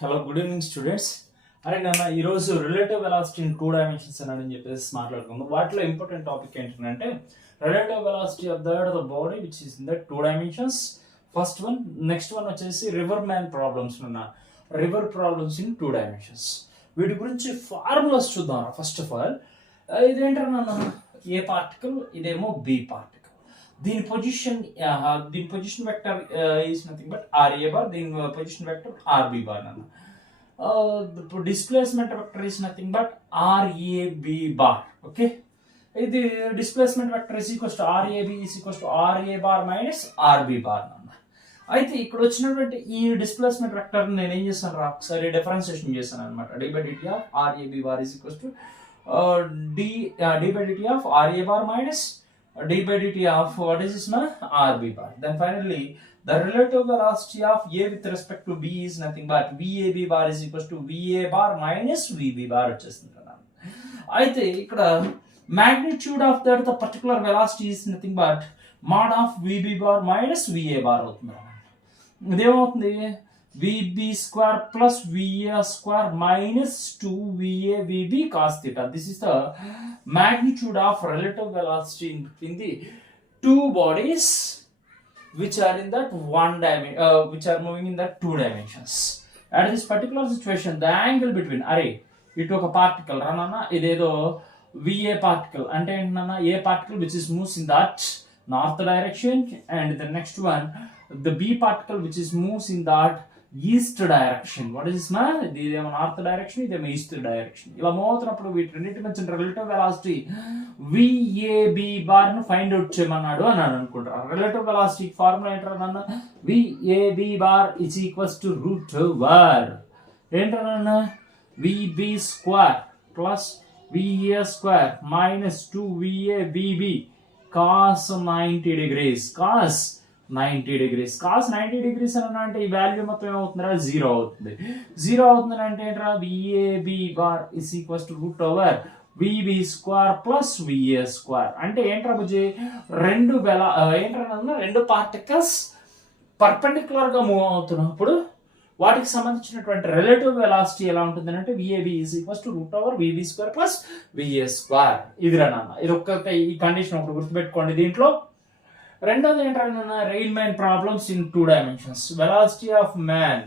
Hello, good evening students. అరే నాన్న, ఈరోజు రిలేటివ్ వెలాసిటీ ఇన్ 2 డైమెన్షన్స్ అని చెప్పేసి మాట్లాడుకుందాం. వాటిలో ఇంపార్టెంట్ టాపిక్ ఏంటంటే relative velocity of the body which is in the 2 dimensions. First one. Next one వచ్చేసి రివర్ మ్యాన్ ప్రాబ్లమ్స్ ఉన్న రివర్ ప్రాబ్లమ్స్ ఇన్ 2 డైమెన్షన్స్. వీటి గురించి ఫార్ములాస్ చూద్దాం. ఫస్ట్ ఆఫ్ ఆల్ ఇదేంటారు నాన్న, ఏ పార్టికల్, ఇదేమో బి పార్టికల్. దీని position vector is nothing but r a bar, దీని పొజిషన్ వెక్టర్ ఆర్బి బార్ అన్న. Displacement vector is nothing but r a b bar. Okay, ఇది displacement vector is equals to r a b is equals to r a bar minus r b bar అన్న. అయితే ఇక్కడ వచ్చినటువంటి ఈ displacement vector నేను ఏం చేస్తాను రా, ఒకసారి డిఫరెన్షియేషన్ చేశాను అనమాట. D by d t of r a b bar is equals to d by d t of r a bar minus d by dt of what is this na rb bar. Then finally the relative velocity of a with respect to b is nothing but vab bar is equals to va bar minus vb bar వచ్చేస్తుంది కదా. అయితే ఇక్కడ magnitude of that the particular velocity is nothing but mod of vb bar minus va bar అవుతుంది. ఇదేమవుతుంది, vb square plus va square minus 2va vb cos theta. This is the magnitude of relative velocity in between the two bodies which are in that which are moving in that 2 dimensions. At this particular situation, the angle between ఇటు ఒక particle రానా, ఇదేదో va particle అంటే ఏంటన్నా, a particle which is moves in that north direction, and the next one the b particle which is moves in that east direction. What is మా, ఇదేమో north direction, ఇదేమో east direction. ఇలా move అవుతున్నప్పుడు వీటి మధ్య relative velocity V A B bar ను find out చేయమన్నాడు అని అనుకుంటారు. రిలేటివ్ వెలాసిటీ ఫార్ములా ఏంటన్నా, V A B bar is equals to root over ఏంటన్నా V B square plus VA square minus 2va vb cos 90 degrees. Cos 90 degrees. Cos 90 degrees అని అంటే ఈ వాల్యూ మొత్తం ఏమవుతుందా, 0 అవుతుంది. 0 అవుతుంది అంటే ఏంట్రా, v a b bar is equals to root over v b square plus VA square. అంటే ఏంట్రా బుజ్జి, రెండు పార్టికల్స్ పర్పెండిక్యులర్ గా మూవ్ అవుతున్నప్పుడు వాటికి సంబంధించినటువంటి రిలేటివ్ వెలాసిటీ ఎలా ఉంటుంది అంటే v a b is equals to root over v b square plus VA square. ఇది రానన్న, ఇది ఒక్క ఈ కండిషన్ ఒకటి గుర్తుపెట్టుకోండి. దీంట్లో రెండోది ఏంటంటే rail man problems in 2 dimensions. Velocity of man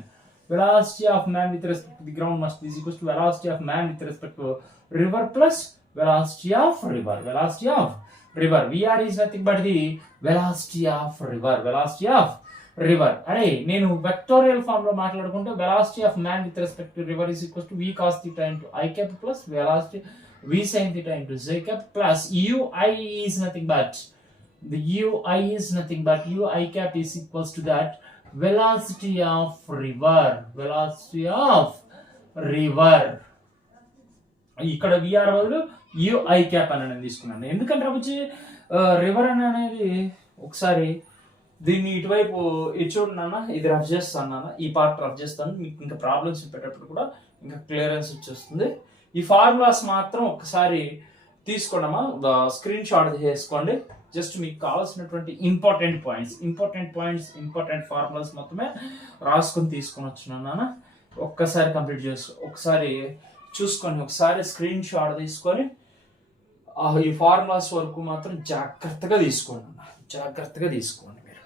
with respect to the ground must is equals to velocity of man with respect to river plus velocity of river. V r is nothing but the velocity of river. అరే నేను vectorial form లో మాట్లాడుకుంటే velocity of man with respect to river is equals to v cos theta into i cap plus velocity v sin theta into j cap plus ui is nothing but the ui is nothing but ui cap is equals to that velocity of river. ఇక్కడ VR బదులు ui cap అని నేను తీసుకున్నాను. ఎందుకంటే వచ్చి river అనేది ఒకసారి దీన్ని ఇటువైపు ఇది చూడన్నా, ఇది రఫ్ చేస్తాను నాన్న, ఈ పార్ట్ రఫ్ చేస్తాను, మీకు ఇంకా ప్రాబ్లమ్స్ పెట్టేటప్పుడు కూడా ఇంకా క్లియరెన్స్ వచ్చేస్తుంది. ఈ ఫార్ములాస్ మాత్రం ఒకసారి తీసుకోండమ్మా, స్క్రీన్ షాట్ చేసుకోండి. జస్ట్ మీకు కావాల్సినటువంటి ఇంపార్టెంట్ పాయింట్స్ ఫార్ములాస్ మొత్తమే రాసుకొని తీసుకొని వచ్చినాను నాన్న. ఒక్కసారి కంప్లీట్ ఒకసారి చూసుకొని, ఒకసారి స్క్రీన్ షాట్ తీసుకొని ఈ ఫార్ములాస్ వరకు మాత్రం జాగ్రత్తగా తీసుకోండి అన్న, మీరు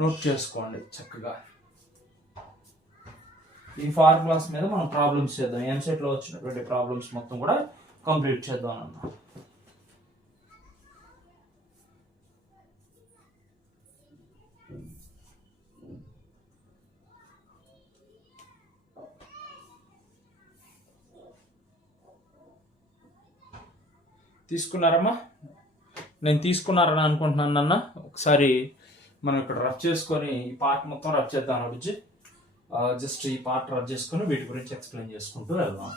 నోట్ చేసుకోండి చక్కగా. ఈ ఫార్ములాస్ మీద మనం ప్రాబ్లమ్స్ చేద్దాం. ఎంసెట్ లో వచ్చినటువంటి ప్రాబ్లమ్స్ మొత్తం కూడా కంప్లీట్ చేద్దాం అన్న. తీసుకున్నారమ్మా? నేను తీసుకున్నారని అనుకుంటున్నాను అన్న. ఒకసారి మనం ఇక్కడ రఫ్ చేసుకొని ఈ పార్ట్ మొత్తం రఫ్ చేద్దాం అభిజీ. జస్ట్ ఈ పార్ట్ రఫ్ చేసుకొని వీటి గురించి ఎక్స్ప్లెయిన్ చేసుకుంటూ వెళ్దాం.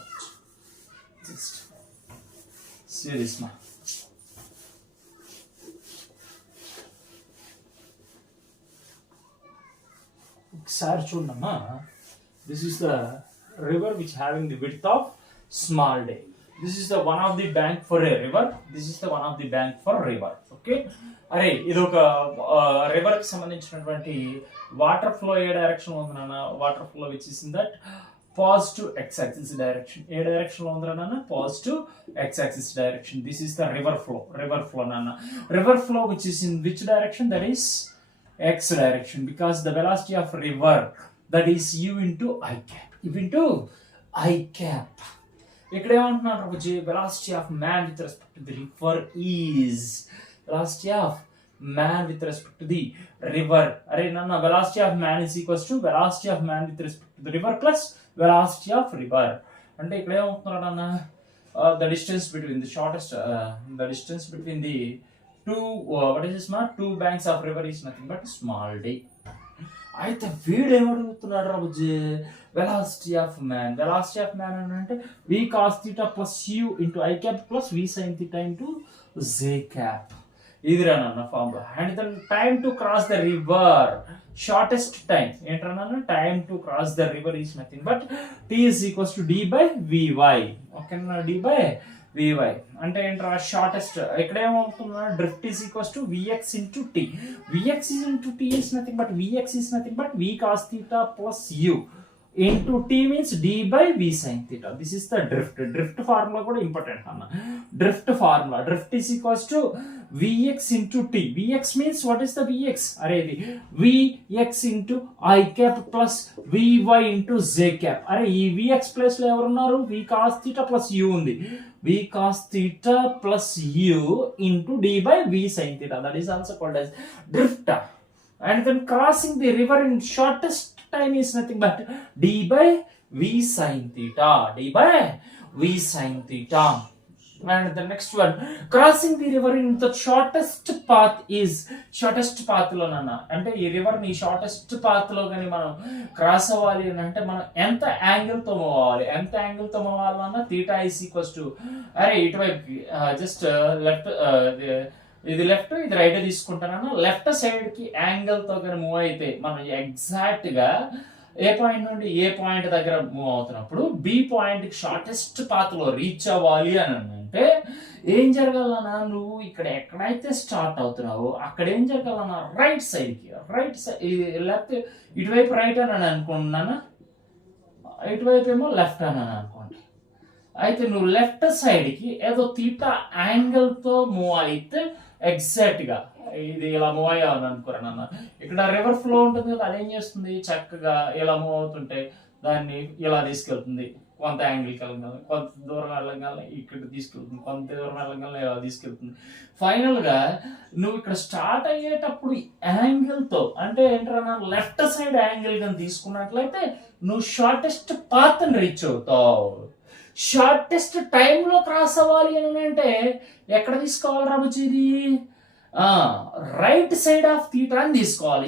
జస్ట్ సిరీస్ మా ఒకసారి చూడమ్మా. This is the river which having the width of small day. This is the one of the bank for a river, this is the one of the bank for river. Okay, అరే ఇది ఒక river కి సంబంధించినటువంటి water flow ఏ direction ఉంది నాన్న, water flow which is in that positive X axis direction. ఏ direction లో ఉందిరా నాన్న, positive X axis direction. This is the river flow నాన్న. River flow which is in which direction, that is x direction, because the velocity of river, that is u into I cap, u into I cap. ఇక్కడ ఏమంటున్నారు బుజ్జి, velocity of man with respect to the river is velocity of man with respect to the river. అరే నాన్న, velocity of man is equals to velocity of man with respect to the river plus velocity of river. అంటే ఇక్కడ ఏమంటున్నారు నాన్న, the distance between the shortest the distance between the what is this ma, two banks of river is nothing but small d. అయితే వీడు ఏమడుగుతున్నాడు రా బుజ్జి, velocity of man. Velocity of man అని అంటే v cos theta plus u into I cap plus v sin theta into z cap. ఇది రా నాన్న ఫార్ములా. And then time to cross the river, shortest time ఏంట్రా నాన్న, time to cross the river is nothing but t is equals to d by vy. ఓకేనా, d by vy అంటే ఏంట్రా, shortest. ఇక్కడ ఏమవుతుందా, drift is equals to vx into t. vx into t is nothing but vx is nothing but v cos theta plus u into t means d by v sin theta. This is the drift. Drift formula కూడా important అన్న. Drift formula, drift is equals to vx into t. vx means what is the vx? అరే ఇది vx into I cap plus vy into z cap. అరే ఈ vx place లో ఎవరు ఉన్నారు, v cos theta plus u ఉంది. v cos theta plus u into d by v sin theta. That is also called as drift. And then crossing the river in shortest time is nothing but d by v sin theta. d by v sin theta. And the next one, crossing the river in the shortest path is, shortest path లో నాన్న అంటే ఈ river ని shortest path లో కానీ మనం cross అవ్వాలి అని అంటే మనం ఎంత యాంగిల్ తో మూవ్ అవ్వాలి, ఎంత యాంగిల్ తో మూవ్ అవ్వాలన్నా థీటా ఈస్ ఈక్వల్స్ టు, అరే ఇటువైపు జస్ట్ లెఫ్ట్, ఇది లెఫ్ట్ ఇది రైట్ తీసుకుంటానన్నా, లెఫ్ట్ సైడ్ కి యాంగిల్ తో కానీ మూవ్ అయితే మనం ఎగ్జాక్ట్ గా ఏ పాయింట్ నుండి ఏ పాయింట్ దగ్గర మూవ్ అవుతున్నప్పుడు బి పాయింట్ కి షార్టెస్ట్ పాత్ లో రీచ్ అవ్వాలి అని అంటే ఏం జరగాలన్నా, నువ్వు ఇక్కడ ఎక్కడైతే స్టార్ట్ అవుతున్నావో అక్కడ ఏం జరగాలన్నా, రైట్ సైడ్ కి, రైట్ సైడ్ లేకపోతే ఇటువైపు రైట్ అని అనుకుంటున్నానా, ఇటువైపు ఏమో లెఫ్ట్ అని అనుకోండి. అయితే నువ్వు లెఫ్ట్ సైడ్ కి ఏదో తీటా యాంగిల్ తో మూవ్ అయితే ఎగ్జాక్ట్ గా ఇది ఇలా మూవ్ అయ్యావని అనుకోరనన్న. ఇక్కడ రివర్ ఫ్లో ఉంటుంది కదా, అదేం చేస్తుంది, చక్కగా ఇలా మూవ్ అవుతుంటే దాన్ని ఇలా తీసుకెళ్తుంది, కొంత యాంగిల్కి వెళ్ళగానే, కొంత దూరం వెళ్ళగానే ఇక్కడ తీసుకెళ్తుంది, కొంత దూరం వెళ్ళగానే ఇలా తీసుకెళ్తుంది. ఫైనల్ గా నువ్వు ఇక్కడ స్టార్ట్ అయ్యేటప్పుడు యాంగిల్ తో అంటే ఏంటన్నా, లెఫ్ట్ సైడ్ యాంగిల్ కానీ తీసుకున్నట్లయితే నువ్వు షార్టెస్ట్ పాత్ ని రీచ్ అవుతావు. షార్టెస్ట్ టైంలో క్రాస్ అవ్వాలి అని అంటే ఎక్కడ తీసుకోవాలి రాబుజీది, రైట్ సైడ్ ఆఫ్ థీటా అని తీసుకోవాలి.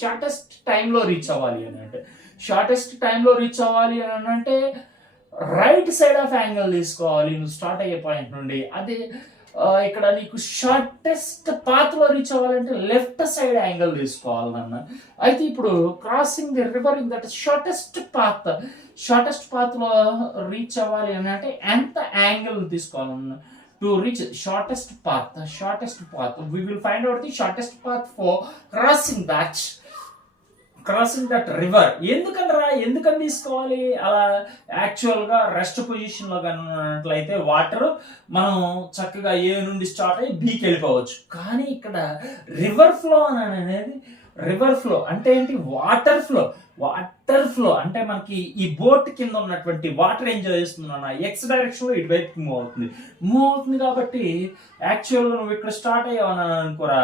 షార్టెస్ట్ టైంలో రీచ్ అవ్వాలి అని అంటే, షార్టెస్ట్ టైంలో రీచ్ అవ్వాలి అని అంటే రైట్ సైడ్ ఆఫ్ యాంగిల్ తీసుకోవాలి నువ్వు స్టార్ట్ అయ్యే పాయింట్ నుండి. అదే ఇక్కడ నీకు షార్టెస్ట్ పాత్ లో రీచ్ అవ్వాలంటే లెఫ్ట్ సైడ్ యాంగిల్ తీసుకోవాలి నాన్న. అయితే ఇప్పుడు crossing the river in that shortest path లో రీచ్ అవ్వాలి అని అంటే ఎంత యాంగిల్ తీసుకోవాలన్న, to reach shortest path, we will find out the shortest path for crossing that river. ఎందుకని తీసుకోవాలి అలా, యాక్చువల్ గా రెస్ట్ పొజిషన్ లో కనున్నట్లయితే వాటర్ మనం చక్కగా ఏ నుండి స్టార్ట్ అయ్యి బీకి వెళ్ళిపోవచ్చు. కానీ ఇక్కడ రివర్ ఫ్లో అనేది, రివర్ ఫ్లో అంటే ఏంటి, వాటర్ ఫ్లో అంటే మనకి ఈ బోట్ కింద ఉన్నటువంటి వాటర్ ఎంజాయ్ చేస్తున్నాను ఎక్స్ డైరెక్షన్ లో ఇటువైపు మూవ్ అవుతుంది కాబట్టి యాక్చువల్ గా నువ్వు ఇక్కడ స్టార్ట్ అయ్యావని అనుకోరా,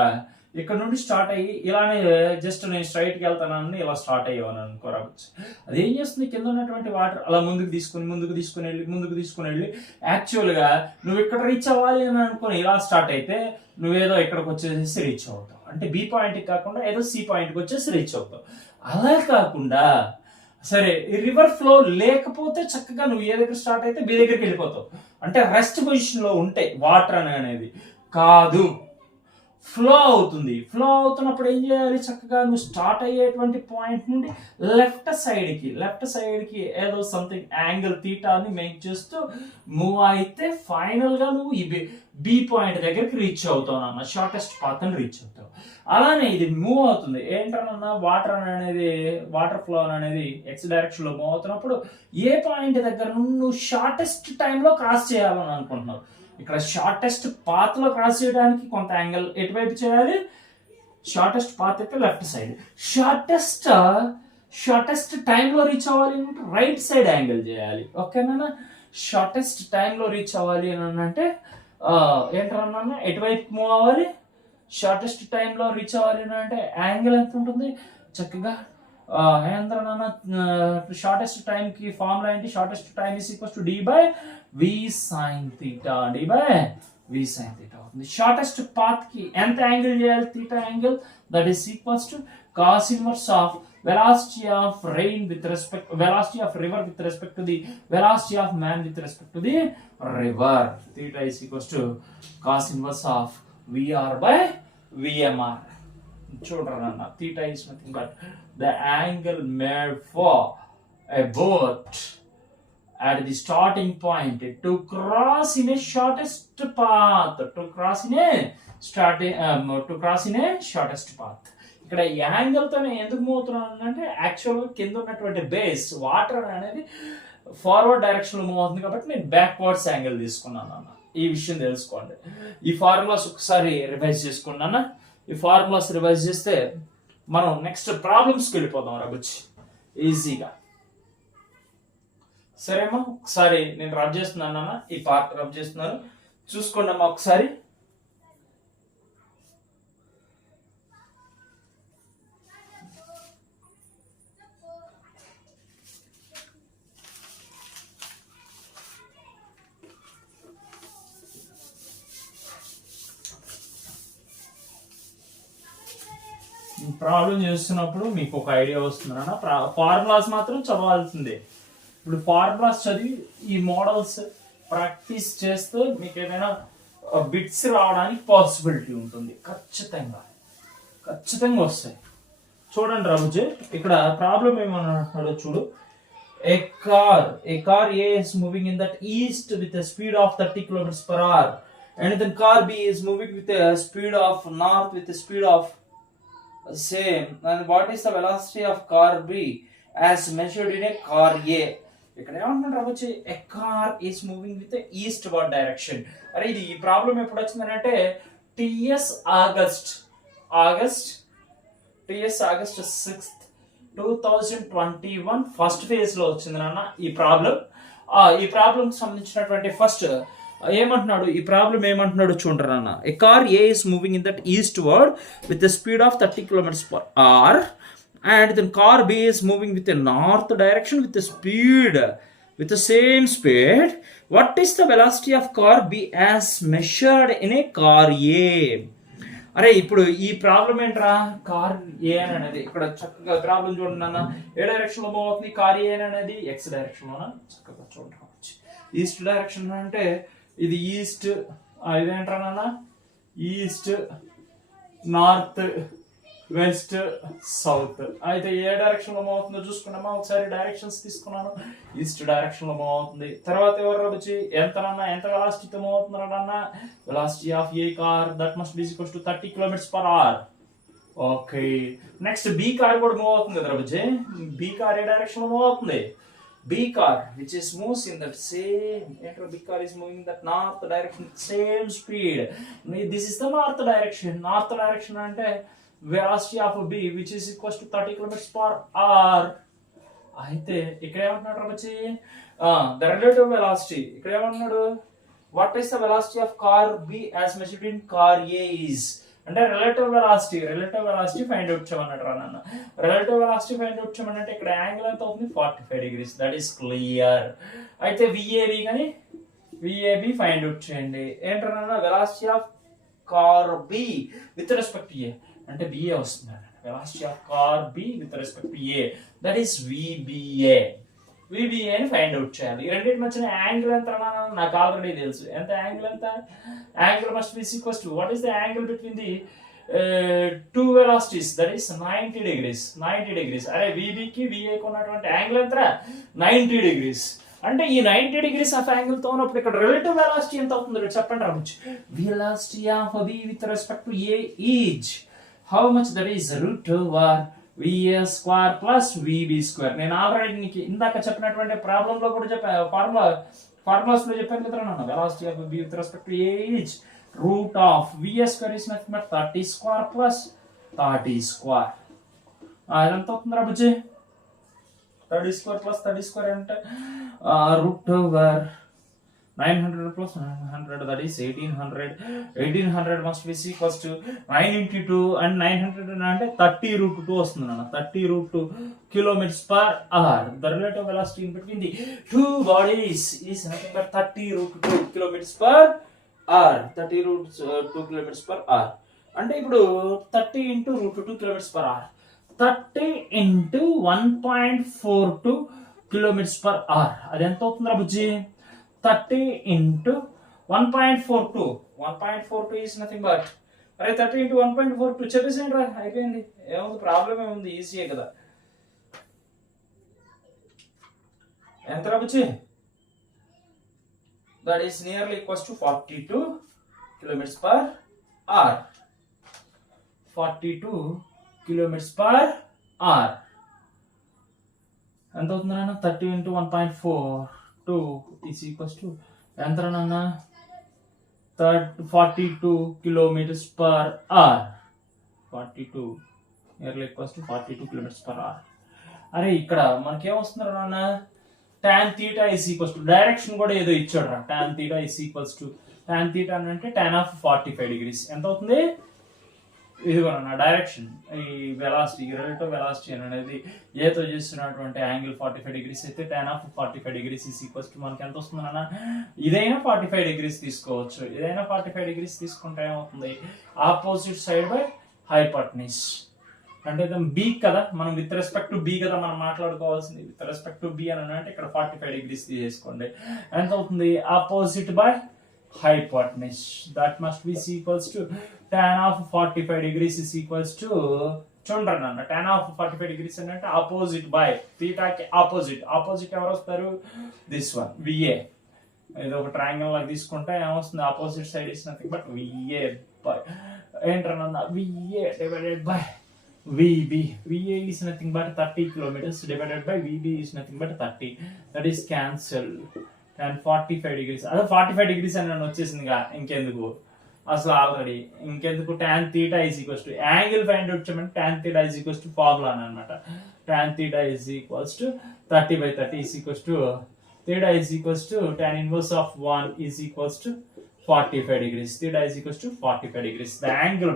ఇక్కడ నుండి స్టార్ట్ అయ్యి ఇలానే జస్ట్ నేను స్ట్రైట్కి వెళ్తానని ఇలా స్టార్ట్ అయ్యావని అనుకోరా. అదేం చేస్తుంది, కింద ఉన్నటువంటి వాటర్ అలా ముందుకు తీసుకుని వెళ్ళి యాక్చువల్ గా నువ్వు ఇక్కడ రీచ్ అవ్వాలి అని అనుకుని ఇలా స్టార్ట్ అయితే నువ్వేదో ఇక్కడికి వచ్చేసి రీచ్ అవుతావు. అంటే బి పాయింట్కి కాకుండా ఏదో సి పాయింట్కి వచ్చేసి రీచ్ అవుతావు. అలా కాకుండా సరే ఈ రివర్ ఫ్లో లేకపోతే చక్కగా నువ్వు ఏ దగ్గర స్టార్ట్ అయితే బి దగ్గరికి వెళ్ళిపోతావు. అంటే రెస్ట్ పొజిషన్ లో ఉంటే వాటర్ అనేది కాదు, ఫ్లో అవుతుంది. ఫ్లో అవుతున్నప్పుడు ఏం చేయాలి, చక్కగా నువ్వు స్టార్ట్ అయ్యేటువంటి పాయింట్ నుండి లెఫ్ట్ సైడ్కి ఏదో సంథింగ్ యాంగిల్ తీటాని మేక్ చేస్తూ మూవ్ అయితే ఫైనల్గా నువ్వు ఈ బి పాయింట్ దగ్గరికి రీచ్ అవుతావు అన్న, షార్టెస్ట్ పాత్ అని రీచ్ అవుతావు. అలానే ఇది మూవ్ అవుతుంది ఏంటన్నా, వాటర్ ఫ్లో అనేది ఎక్స్ డైరెక్షన్ లో మూవ్ అవుతున్నప్పుడు ఏ పాయింట్ దగ్గర నువ్వు షార్టెస్ట్ టైంలో క్రాస్ చేయాలని అనుకుంటున్నావు. ఇక్కడ షార్టెస్ట్ పాత్ లో క్రాస్ చేయడానికి కొంత యాంగిల్ ఎటువైపు చేయాలి, షార్టెస్ట్ పాత్ అయితే లెఫ్ట్ సైడ్, షార్టెస్ట్ టైంలో రీచ్ అవ్వాలి అంటే రైట్ సైడ్ యాంగిల్ చేయాలి. ఓకేనా, షార్టెస్ట్ టైంలో రీచ్ అవ్వాలి అని అంటే ఏంటన్నా ఎటువైపు మూవ్ అవ్వాలి, షార్టెస్ట్ టైంలో రీచ్ అవ్వాలి అని అంటే యాంగిల్ ఎంత ఉంటుంది, చక్కగా షార్టెస్ట్ టైం కి ఫార్ములా ఏంటి, shortest time is equals to d by v sine theta, d by v sine theta అవుతుంది. షార్టెస్ట్ పాత్ కి ఎంత యాంగిల్ చేయాలి, theta angle, that is equals to cos inverse of velocity of velocity of river with respect to the velocity of man with respect to the river. Theta is equals to cos inverse of VR by VMR. Children, theta is nothing but the angle made for a boat at the starting point to cross in a shortest path. Shortest path. ఇక్కడ angle తోనే ఎందుకు move అవుతున్నాను అంటే యాక్చువల్గా కింద ఉన్నటువంటి base water అనేది forward direction లో మూవ్ అవుతుంది కాబట్టి నేను బ్యాక్వర్డ్స్ యాంగిల్ తీసుకున్నాను అన్న. ఈ విషయం తెలుసుకోండి. ఈ ఫార్ములాస్ ఒకసారి రివైజ్ చేసుకున్నాను. ఈ ఫార్ములాస్ రివైజ్ చేస్తే మనం నెక్స్ట్ ప్రాబ్లమ్స్కి వెళ్ళిపోదాం రబుచ్చి ఈజీగా. సరేమ్మా, ఒకసారి నేను రబ్ చేస్తున్నాను అన్న, ఈ పార్ట్ రబ్ చేస్తున్నాను, చూసుకోండి అమ్మా ఒకసారి. ప్రాబ్లం చేస్తున్నప్పుడు మీకు ఒక ఐడియా వస్తుందన్న. ఫార్ములాస్ మాత్రం చదవాల్సిందే. ఇప్పుడు ఫార్ములాస్ చదివి ఈ మోడల్స్ ప్రాక్టీస్ చేస్తే మీకు ఏమైనా బిట్స్ రావడానికి పాసిబిలిటీ ఉంటుంది. ఖచ్చితంగా వస్తాయి. చూడండి రాబుజీ, ఇక్కడ ప్రాబ్లం ఏమన్నాడో చూడు. A car A is moving in that east with a speed of 30 kilometers per hour, and then car B is moving with a speed of north with a speed of same. And what is the velocity of car B as measured in a car A? ఇక్కడ ఏమంటున్నారు రావచ్చు, a car is moving with the eastward direction. అరే ఇది ఈ problem ఎప్పుడు వచ్చిందంటే TS August 6th 2021 first phase లో వచ్చింది నాన్న ఈ ప్రాబ్లం సంబంధించినటువంటి ఫస్ట్ ఏమంటున్నాడు, ఈ ప్రాబ్లం ఏమంటున్నాడు చూడండి నాన్న. A car A is moving in that eastward with the speed of 30 kilometers per hour, and then car B is moving with a north direction with the same speed. What is the velocity of car B as measured in a car A? అరే ఇప్పుడు ఈ problem ఏంట్రా, car ఏ అనేది ఇక్కడ చక్కగా problem చూడండి అన్న. ఏ direction లో మూవ్ అవుతుంది కార్ ఏ అనేది, ఎక్స్ డైరెక్షన్ లోన చక్కగా చూడండి. ఈస్ట్ డైరెక్షన్ అంటే ఇది ఈస్ట్, ఇదేంట్రా నాన్న ఈస్ట్, నార్త్, వెస్ట్, సౌత్. అయితే ఏ డైరెక్షన్ లో మూవ్ అవుతుందో చూసుకున్నామా ఒకసారి. డైరెక్షన్స్ తీసుకున్నాను, ఈస్ట్ డైరెక్షన్ లో మూవ్ అవుతుంది. తర్వాత ఎవరు వచ్చి ఎంత వెలాసిటీతో మూవ్ అవుతున్నారన్నా, velocity of A car that must be equals to 30 kilometers per hour. Okay, next B car కూడా మూవ్ అవుతుంది కదా వచ్చి. బి కార్ ఏ డైరెక్షన్ లో మూవ్ అవుతుంది, B car which is moves in that same, B car is moving in that north direction, same speed. This is the north direction అంటే velocity of B which is equals to 30 kilometers per hour. అయితే ఇక్కడ ఏమంటున్నాడు వచ్చి the relative velocity. ఇక్కడ ఏమంటున్నాడు, what is the velocity of car B as measured in car A is, అంటే relative velocity find out చేయమన్నాడు రా నాన్న. రిలేటివ్ వెలాసిటీ ఫైండ్ అవుట్ చేయమన్నట్టు ఇక్కడ యాంగిల్ ఎంత అవుతుంది 45 degrees. That is clear. అయితే విఏబి ఫైండ్ అవుట్ చేయండి. ఏంటన్నా velocity of car B with respect A అంటే బిఏ వస్తుంది. Velocity of car B with respect A that is V B A. విబిఏని ఫైండ్ అవుట్ చేయాలి. ఈ రెండింటి మధ్యన యాంగిల్ ఎంత నాకు ఆల్రెడీ తెలుసు. ఎంత యాంగిల్ ఎంత? Angle must be equals to what is the angle between the two velocities, that is 90 degrees. 90 degrees. అరే విబికి విఏకి ఉన్నటువంటి యాంగిల్ ఎంత? 90 degrees. అంటే ఈ 90 degrees ఆఫ్ యాంగిల్ తో ఉన్నప్పుడు ఇక్కడ రిలేటివ్ వెలాసిటీ ఎంత అవుతుందో చెప్పండి రావచ్చు. Velocity of B with respect to A is how much? That is root over VA square plus VB square. నేను ఆల్రెడీ నీకు ఇందాక చెప్పినటువంటి ప్రాబ్లం లో కూడా ఫార్ములాస్ లో చెప్పాను కదా నాన్న. Velocity of B with respect to A is root of VA square is nothing but 30 square plus 30 square. ఎంత అవుతుంది రా బుజ్జి? 30 square plus 30 square అంటే root over 900 plus 900, that is 1800. 1800 must be equals to 9 into 2 and 900 అంటే 30√2 వస్తుంది నాన్న. 30√2 kilometers per hour. The relative velocity in between the two bodies is nothing but 30√2 kilometers per hour. 30√2 kilometers per hour. అంటే ఇప్పుడు 30 into √2 kilometers per hour. 30 into 1.42 kilometers per hour. అది ఎంత అవుతుందిరా బుజ్జి? 30 into 1.42. 1.42 is nothing but, అరే 30 into 1.42 చెప్పేసేయండి రా, అయిపోయింది. ఏముంది, ప్రాబ్లం ఏముంది, ఈజీయే కదా. ఎంత రా బుజ్జి? That is nearly equals to 42 kilometers per hour. 42 kilometers per hour. ఎంత అవుతుంది నాన్న? 30 into 1.42 is equals to ఎంత నాన్న? 42 kilometers per hour. 42 nearly equals to 42 kilometers per hour. అరే ఇక్కడ మనకేమొస్తున్నారు నాన్న? tan theta is equals to, direction కూడా ఏదో ఇచ్చాడు రా. tan theta is equals to, tan theta అంటే tan of 45 degrees. ఎంత అవుతుంది? ఇదిగో నా డైరెక్షన్, ఈ వెలాసిటీ, రిలేటివ్ వెలాసిటీ అనేది ఏతో చేస్తున్నటువంటి యాంగిల్ 45 degrees అయితే tan of 45 degrees is equals to మనకి ఎంత వస్తుంది అన్న? ఇదైనా 45 degrees తీసుకోవచ్చు. ఇదైనా 45 degrees తీసుకుంటే ఏమవుతుంది? Opposite side by hypotenuse. అంటే బి కదా, మనం విత్ రెస్పెక్ట్ టు బి కదా మనం మాట్లాడుకోవాల్సింది. విత్ రెస్పెక్ట్ టు బి అని అంటే ఇక్కడ 45 degrees తీసేసుకోండి. ఎంత అవుతుంది? Opposite by hypotenuse. That must be equals to tan of 45 degrees is equals to, చూడండి అన్న, tan of 45 degrees అంటే ఆపోజిట్ బై theta కి ఆపోజిట్ ఎవరు వస్తారు? This one VA. ఇది ఒక ట్రయాంగిల్ లాగా తీసుకుంటే ఏమొస్తుంది? Opposite side is nothing but VA by ఏంటన్నా VA divided by VB. VA is nothing but 30 kilometers divided by VB is nothing but 30. That is cancel. And 45 degrees, అదే 45 degrees అని నన్ను వచ్చేసిందిగా, ఇంకెందుకు అసలు ఆల్రెడీ ఇంకెందుకు? tan theta is equals to, angle find out చేయమంటే tan theta is equals to formula అనమాట. tan theta is equals to 30 by 30 is equals to, theta is equals to tan inverse of 1 is equals to 45 degrees. Theta is equals to 45 degrees. The angle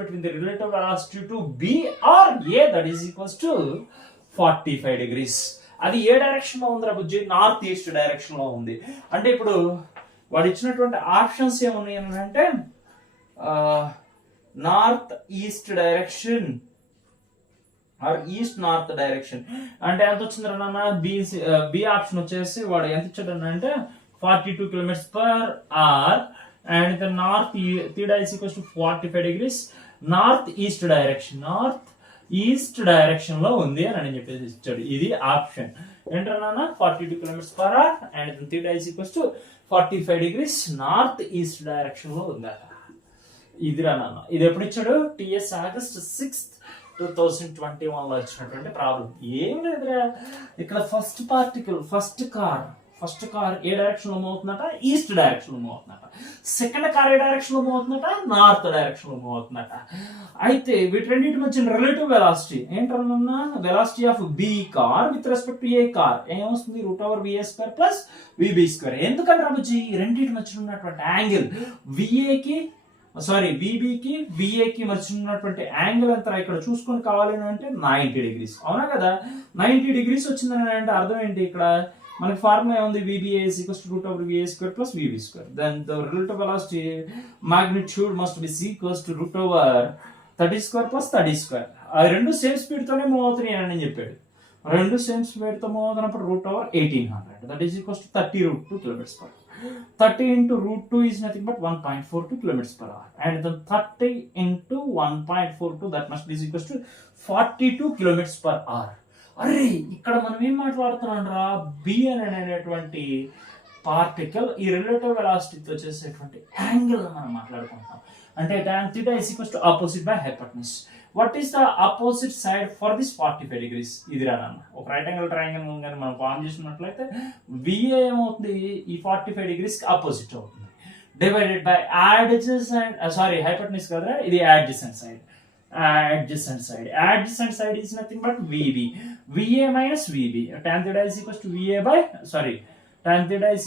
between the relative velocity to B or A, that is equals to 45 degrees. అది ఏ direction లో ఉంది రా బుజ్జి? North east direction లో ఉంది. అంటే ఇప్పుడు వాడు ఇచ్చినటువంటి ఆప్షన్స్ ఏమున్నాయి అంటే north east direction are east north direction. అంటే ఎంత వచ్చింది రా నాన్న? బి ఆప్షన్ వచ్చేసి వాడు ఎంత ఇచ్చాడు అంటే 42 kilometers per hour and the north theta is equals to 45 degrees. North east direction లో ఉంది అని చెప్పేసి ఇచ్చాడు. ఇది ఆప్షన్ ఏంటన్నా? 42 kilometers per hour and theta is equals to 45 degrees north east direction లో ఉంది. ఇది రా నాన్న. ఇది ఎప్పుడు ఇచ్చాడు? TS August 6th 2021 లో ఇచ్చినటువంటి ప్రాబ్లం. ఏం లేదురా, ఇక్కడ ఫస్ట్ కార్ ఏ డైరెక్షన్ లో మూవ్ అవుతుందట? ఈస్ట్ డైరెక్షన్ లో మూవ్ అవుతుందట. సెకండ్ కార్ ఏ డైరెక్షన్ లో మూవ్ అవుతుందట? నార్త్ డైరెక్షన్ లో మూవ్ అవుతుందట. అయితే వీటన్నిటి మధ్య రిలేటివ్ వెలాసిటీ ఏంటన్నా? Velocity of B car with respect to A car ఏమొస్తుంది? √VA square plus VB square. ఎందుకంటే రాబుజీ ఈ రెండింటి మధ్య ఉన్నటువంటి యాంగిల్ VBకి VAకి మధ్య ఉన్నటువంటి యాంగిల్ ఎంత ఇక్కడ చూసుకొని కావాలి అంటే 90 degrees. అవునా కదా? 90 degrees వచ్చిందని అంటే అర్థం ఏంటి? ఇక్కడ మనకి ఫార్ములా ఏముంది? VBA is equals to √VA square plus VB square. Then the relative velocity magnitude must be equals to √30 square plus 30 square. ఆ రెండు సేమ్ స్పీడ్ తోనే మూవ్ అవుతున్నాయి అని చెప్పాడు. రెండు సేమ్ స్పీడ్తో మూవ్ అవుతున్నప్పుడు √1800 that is equals to 30√2 km/h. 30 into √2 is nothing but 1.42 km/h, and then 30 into 1.42 that must be equals to 42 km/h. అరే ఇక్కడ మనం ఏం మాట్లాడుతున్నాం రా, బి అనేటువంటి పార్టికల్ ఈ రిలేటివ్ వెలాసిటీతో చేసేటువంటి యాంగిల్ మనం మాట్లాడుకుంటాం. అంటే tan theta is equals to opposite by hypotenuse. What is the opposite side for this 45 degrees? ఇది రానన్న ఒక రైట్ యాంగిల్ ట్రయాంగిల్ కానీ మనం ఫార్మ్ చేసినట్లయితే VA ఏమవుతుంది, ఈ 45 degrees కి ఆపోజిట్ అవుతుంది, divided by adjacent sorry hypotenuse కదా, ఇది adjacent side. Adjacent side is nothing but VB. VA minus VB. Tan theta is equals to VA by VB. Tan theta is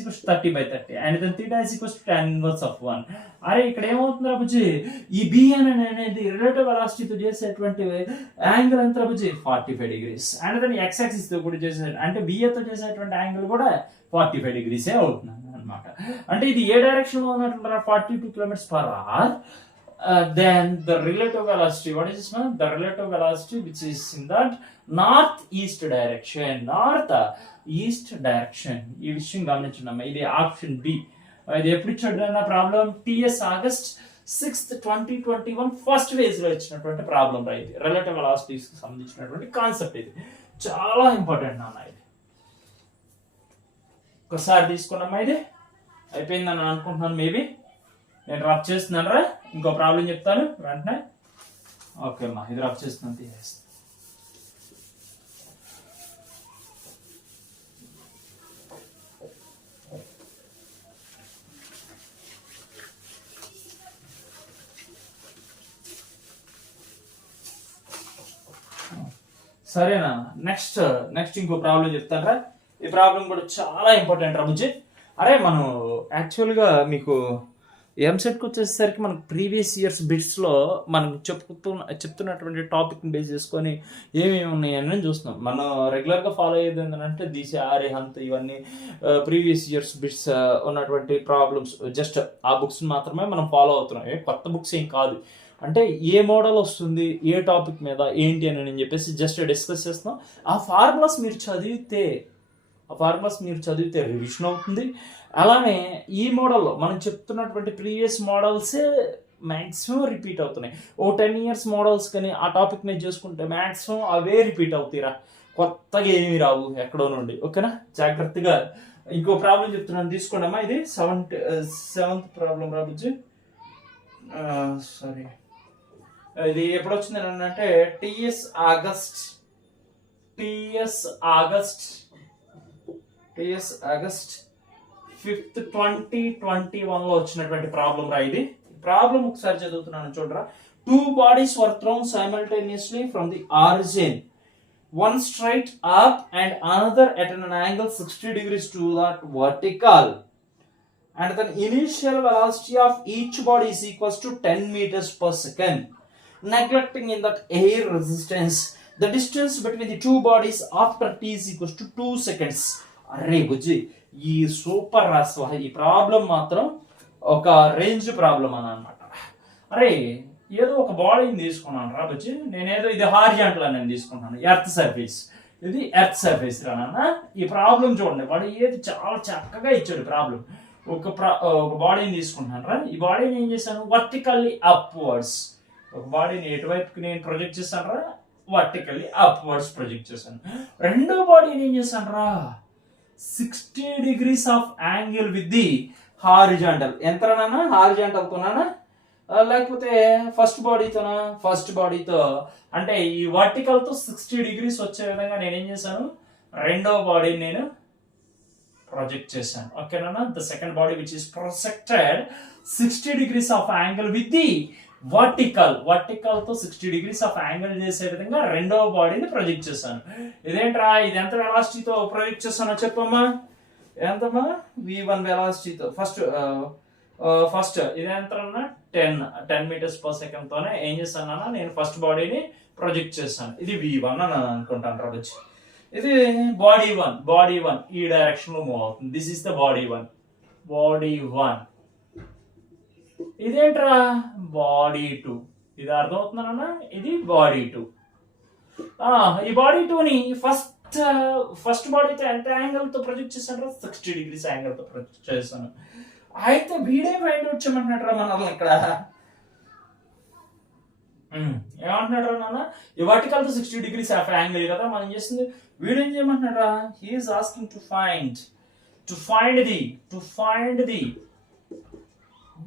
equals to 30 by 30, and then theta is equals to tan inverse of 1. అరే ఇక్కడ ఏమవుతుంది రాబుజీ, ఈ B N అనేది relative వెలాసిటీతో చేసేటువంటి angle ఎంత రాబుజీ 45 degrees, and దాని X axis తో కూడా చేసే అంటే బిఏతో చేసేటువంటి యాంగిల్ కూడా 45 degrees అవుతుంది అనమాట. అంటే ఇది ఏ డైరెక్షన్ లో ఉన్నట్టు 42 km/h. Then the relative velocity, what is this one? The relative velocity which is in that northeast direction. ఈ విషయం గమనించున్నాం. ఇది ఆప్షన్ బి. ఇది ఎప్పుడు ఇచ్చాడు problem, TS August 6th 2021 first phase లో ఇచ్చినటువంటి ప్రాబ్లం రా. ఇది రిలేటివ్ వెలాసిటీస్ కి సంబంధించినటువంటి కాన్సెప్ట్, ఇది చాలా ఇంపార్టెంట్ నాన్న. ఇది ఒకసారి తీసుకున్నామా, ఇది అయిపోయిందని అనుకుంటున్నాను. మేబీ నేను రఫ్ చేస్తున్నాను రా, ఇంకో ప్రాబ్లం చెప్తాను వెంటనే. ఓకే అమ్మా, ఇది రఫ్ చేస్తున్నాను, తీసేస్తాను. సరేనా, నెక్స్ట్ ఇంకో ప్రాబ్లం చెప్తానరా. ఈ ప్రాబ్లం కూడా చాలా ఇంపార్టెంట్ రా బుజ్జి. అరే మనం యాక్చువల్గా మీకు ఎంసెట్కి వచ్చేసరికి మనకు ప్రీవియస్ ఇయర్స్ బిట్స్లో మనం చెప్తున్నటువంటి టాపిక్ని బేస్ చేసుకొని ఏమేమి ఉన్నాయని చూస్తున్నాం. మనం రెగ్యులర్గా ఫాలో అయ్యేది ఏంటంటే దిశ, ఆర్యహంత్, ఇవన్నీ ప్రీవియస్ ఇయర్స్ బిట్స్ ఉన్నటువంటి ప్రాబ్లమ్స్, జస్ట్ ఆ బుక్స్ని మాత్రమే మనం ఫాలో అవుతున్నాం. కొత్త బుక్స్ ఏం కాదు. అంటే ఏ మోడల్ వస్తుంది, ఏ టాపిక్ మీద ఏంటి అని చెప్పేసి జస్ట్ డిస్కస్ చేస్తున్నాం. ఆ ఫార్ములాస్ మీరు చదివితే రివిజన్ అవుతుంది. అలానే ఈ మోడల్లో మనం చెప్తున్నటువంటి ప్రీవియస్ మోడల్సే మ్యాక్సిమం రిపీట్ అవుతున్నాయి. 10 years మోడల్స్ కానీ ఆ టాపిక్ మీద చేసుకుంటే మ్యాక్సిమం అవే రిపీట్ అవుతాయిరా, కొత్తగా ఏమీ రావు ఎక్కడో నుండి. ఓకేనా, జాగ్రత్తగా. ఇంకో ప్రాబ్లం చెప్తున్నాను, తీసుకోండి అమ్మా. ఇది 7th ప్రాబ్లం రా బుజ్జి. సారీ, ఇది ఎప్పుడు వచ్చింది అంటే టిఎస్ ఆగస్ట్ 5th 2021 లో వచ్చినటువంటి ప్రాబ్లం రా. ఇది ప్రాబ్లం ఒకసారి చదువుతున్నాను చూడరా. 2 bodies were thrown simultaneously from the origin, one straight up and another at an angle 60 degrees to that vertical, and the initial velocity of each body is equals to 10 meters per second. Neglecting in that air resistance, the distance between the two bodies after t is equals to 2 seconds. అరే బుజ్జి, ఈ super రాస్వా. ఈ problem మాత్రం ఒక range problem అని అనమాట. అరే ఏదో ఒక బాడీని తీసుకున్నాను రా బుజ్జి, నేనేదో ఇది హారిజాంటల్ అని తీసుకుంటాను, ఎర్త్ సర్ఫేస్. ఇది ఎర్త్ సర్ఫేస్ రా నాన్న. ఈ ప్రాబ్లం చూడండి, వాడు ఏది చాలా చక్కగా ఇచ్చాడు ప్రాబ్లం. ఒక బాడీని తీసుకుంటాను రా. ఈ బాడీని ఏం చేశాను, వర్టికల్లీ అప్వర్డ్స్. ఒక బాడీని ఎటువైపుకి నేను ప్రొజెక్ట్ చేశాను రా, వర్టికల్లీ అప్వర్డ్స్ ప్రొజెక్ట్ చేశాను. రెండో బాడీని ఏం చేశాను రా, 60 degrees of angle with the horizontal. ఎంతనా, హారిజాంటల్ తోనా లేకపోతే ఫస్ట్ బాడీతో అంటే ఈ వర్టికల్ తో 60 degrees వచ్చే విధంగా నేను ఏం చేశాను, రెండో బాడీని నేను ప్రొజెక్ట్ చేశాను. ఓకేనా, the second body which is projected 60 degrees of angle with the vertical తో 60 degrees ఆఫ్ యాంగిల్ చేసే విధంగా రెండవ బాడీని ప్రొజెక్ట్ చేశాను. ఇదేంట్రా, ఇది ఎంత వెలాసిటీతో ప్రొజెక్ట్ చేశానో చెప్పమ్మా. ఎంతమ్మా, v1 వెలాసిటీతో. ఫస్ట్ ఇది ఎంతన్నా 10 meters per second తోనే ఏం చేశానన్నా నేను ఫస్ట్ బాడీని ప్రొజెక్ట్ చేశాను. ఇది v1 అని అనుకుంటాను రావచ్చు. ఇది బాడీ వన్ ఈ డైరెక్షన్ లో మూవ్ అవుతుంది. This is the body one. ఇదేంట్రా, బాడీ 2. ఇది అర్థమవుతుందన్నా, ఇది బాడీ 2. ఈ బాడీ 2ని ఫస్ట్ బాడీతో ఎంత యాంగిల్ తో ప్రొజెక్ట్ చేశాను? 60 degrees యాంగిల్ తో ప్రొజెక్ట్ చేశాను. అయితే వీడే ఫైండ్ అవుట్ చేయమంటున్నాడు రా మనం ఇక్కడ. ఏమంటున్నాడు రా నాన్న? ఈ వర్టికల్ తో 60 degrees ఆఫ్ యాంగిల్ కదా మనం చేస్తుంది. వీడు ఏం చేయమంటున్నాడు రా? He is asking to find the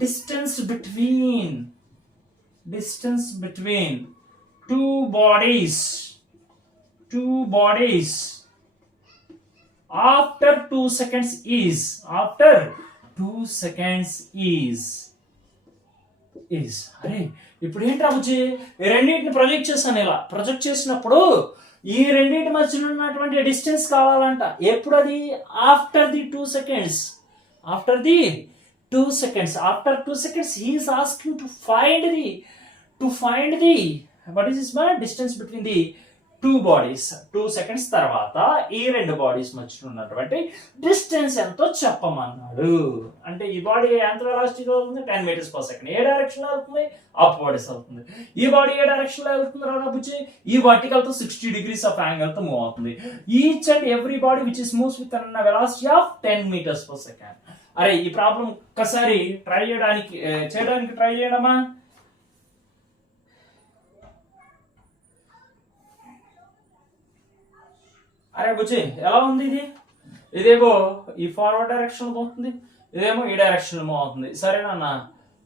distance between two bodies after 2 seconds is అరే ఇప్పుడు ఏంట్రా బుజ్జి, ఈ రెండింటిని ప్రొజెక్ట్ చేశాను. ఇలా ప్రొజెక్ట్ చేసినప్పుడు ఈ రెండింటి మధ్యలో ఉన్నటువంటి డిస్టెన్స్ కావాలంట. ఎప్పుడు అది? After the 2 seconds. After 2 seconds he is asking to find the what is this man? Distance between the two bodies. 2 seconds తర్వాత ఈ రెండు బాడీస్ మధ్య ఉన్నటువంటి డిస్టెన్స్ ఎంతో చెప్పమన్నాడు. అంటే ఈ బాడీ ఎంత వెలాసిటీతో వెళ్తుంది? 10 meters per second. ఏ డైరెక్షన్ లో వెళ్తుంది? అప్వర్డ్స్ వెళ్తుంది. ఈ బాడీ ఏ డైరెక్షన్ లో వెళ్తుంది రా బుజ్జి? ఈ వర్టికల్ తో 60 degrees ఆఫ్ యాంగిల్ తో మూవ్ అవుతుంది. Each and every body which is moves with an velocity of 10 meters per second. అరే ఈ ప్రాబ్లం ఒక్కసారి చేయడానికి ట్రై చేయడమా? అరే బుజ్జి ఎలా ఉంది ఇది? ఇదేమో ఈ ఫార్వర్డ్ డైరెక్షన్ పోతుంది, ఇదేమో ఈ డైరెక్షన్ మూవ్ అవుతుంది. సరేనా?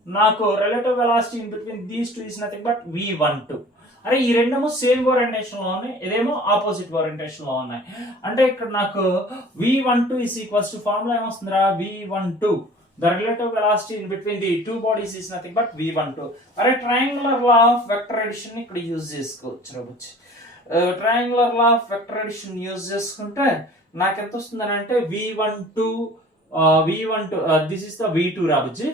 నాకు relative velocity in between these two is nothing but v12. అరే ఈ రెండేమో సేమ్ ఓరియంటేషన్ లో ఉన్నాయి, ఇదేమో ఆపోజిట్ ఓరియంటేషన్ లో ఉన్నాయి. అంటే ఇక్కడ నాకు v12 is equals to formula ఏమొస్తుందిరా? v12 the relative velocity in between the two bodies is nothing but v12. అరే triangular law of vector addition ఇక్కడ యూజ్ చేసుకోవచ్చు రా బుజ్జి. Triangular law of vector addition use చేసుకుంటే నాకు ఎంత వస్తుందని అంటే v12 this is the v2 రా బుజ్జి.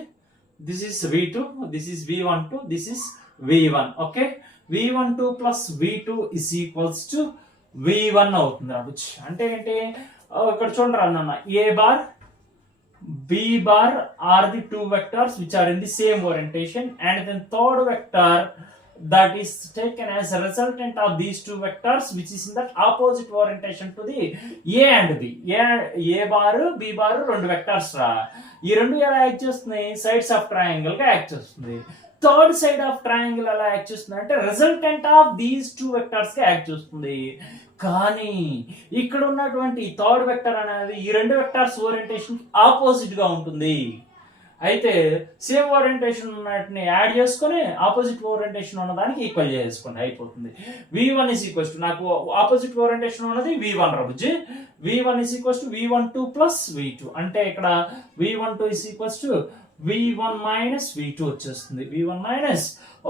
This is v2, this is v12, this is v1. Okay, v12 plus v2 is equals to v1 అవుతుంది రా బుజ్జి. అంటే ఏంటి? ఇక్కడ చూడండి అన్న, a bar b bar are the two vectors which are in the same orientation, and then third vector that is taken as a resultant of these two vectors which is in that opposite orientation to the a and b. a bar b bar రెండు vectors రా. ఈ రెండు ఎలా act చేస్తున్నాయి? Sides of triangle గా act చేస్తుంది. Third side of triangle ఎలా act చేస్తుంది అంటే resultant of these two vectors గా యాక్ట్ చేస్తుంది. కానీ ఇక్కడ ఉన్నటువంటి థర్డ్ వెక్టర్ అనేది ఈ రెండు వెక్టర్స్ ఓరియంటేషన్ ఆపోజిట్ గా ఉంటుంది. అయితే సేమ్ ఓరియంటేషన్ ఉన్నటిని యాడ్ చేసుకొని ఆపోజిట్ ఓరియంటేషన్ ఉన్నదానికి ఈక్వల్ చేసుకోండి, అయిపోతుంది. v1 is equals to నాకు ఆపోజిట్ ఓరియంటేషన్ ఉన్నది v1 రబుజీ. v1 is equals to v12 plus v2. అంటే ఇక్కడ v12 is equals to v1 minus v2 వచ్చేస్తుంది. v1 minus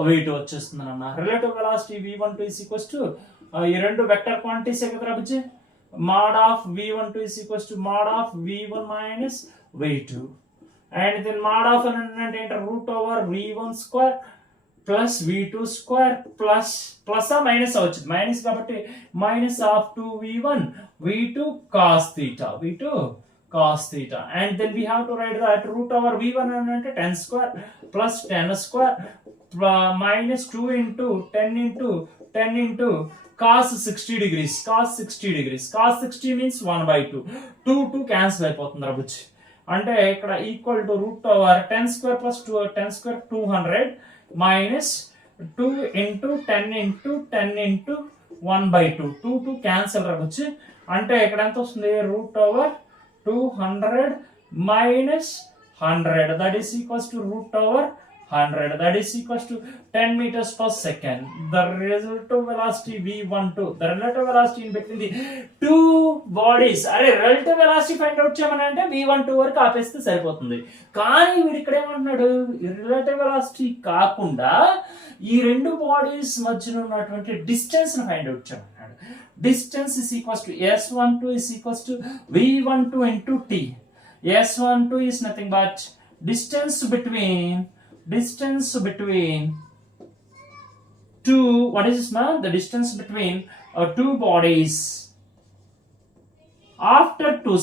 v2 వచ్చేస్తుంది అన్న. Relative velocity v12 is equals to ఈ రెండు వెక్టర్ క్వాంటిటీస్ కదా రబుజీ. mod of v12 is equals to mod of v1 minus v2. And then mod of అంటే root over v1 square plus v2 square plus minus వచ్చింది, minus కాబట్టి minus of 2v1 v2 cos theta, and then we have to write that root over v1 అంటే 10 square plus 10 square minus 2 into 10 into cos 60 degrees. cos 60 means 1/2. 2 cancel అయిపోతుంది రబుచ్చి. అంటే ఇక్కడ equal to root over 10 square plus 10 square 200 minus 2 into 10 into 10 into 1/2. 2 cancel రావచ్చు. అంటే ఇక్కడ ఎంత వస్తుంది? Root over 200 minus 100 that is equals to root over 100 that is equals to 10 meters per second. The relative velocity v12, the relative velocity in between the two bodies. అరే relative velocity find out చేయమనంటే v12 వరకు ఆపేస్తే సరిపోతుంది. కానీ వీడు ఇక్కడ ఏమంటున్నాడు? relative velocity కాకుండా ఈ రెండు బాడీస్ మధ్యలో ఉన్నటువంటి డిస్టెన్స్ ని ఫైండ్ అవుట్ చేయమన్నాడు. Distance is equals to s12 is equals to v12 into t. s12 is nothing but distance between two, what is this man? The distance between two bodies after 2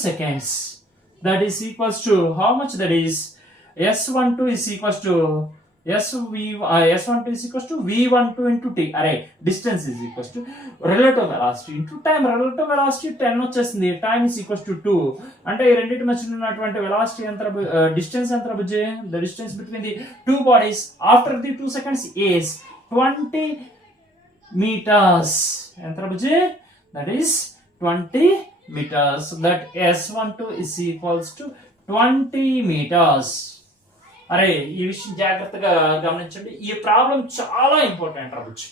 seconds. That is equals to how much? That is s12 is equals to S12 is equals to V12 into T. అరే distance is equals to relative velocity into time. Relative velocity 10 వచ్చేసింది. Time is equals to 2. అంటే ఈ రెండింటి మధ్య ఉన్నటువంటి velocity ఎంత distance ఎంత బుజ్జి? The distance between the two bodies after the 2 seconds is 20 meters. ఎంత బుజ్జి? That is 20 meters. That S12 is equals to 20 meters. అరే ఈ విషయం జాగ్రత్తగా గమనించండి. ఈ ప్రాబ్లం చాలా ఇంపార్టెంట్ అవ్వచ్చు.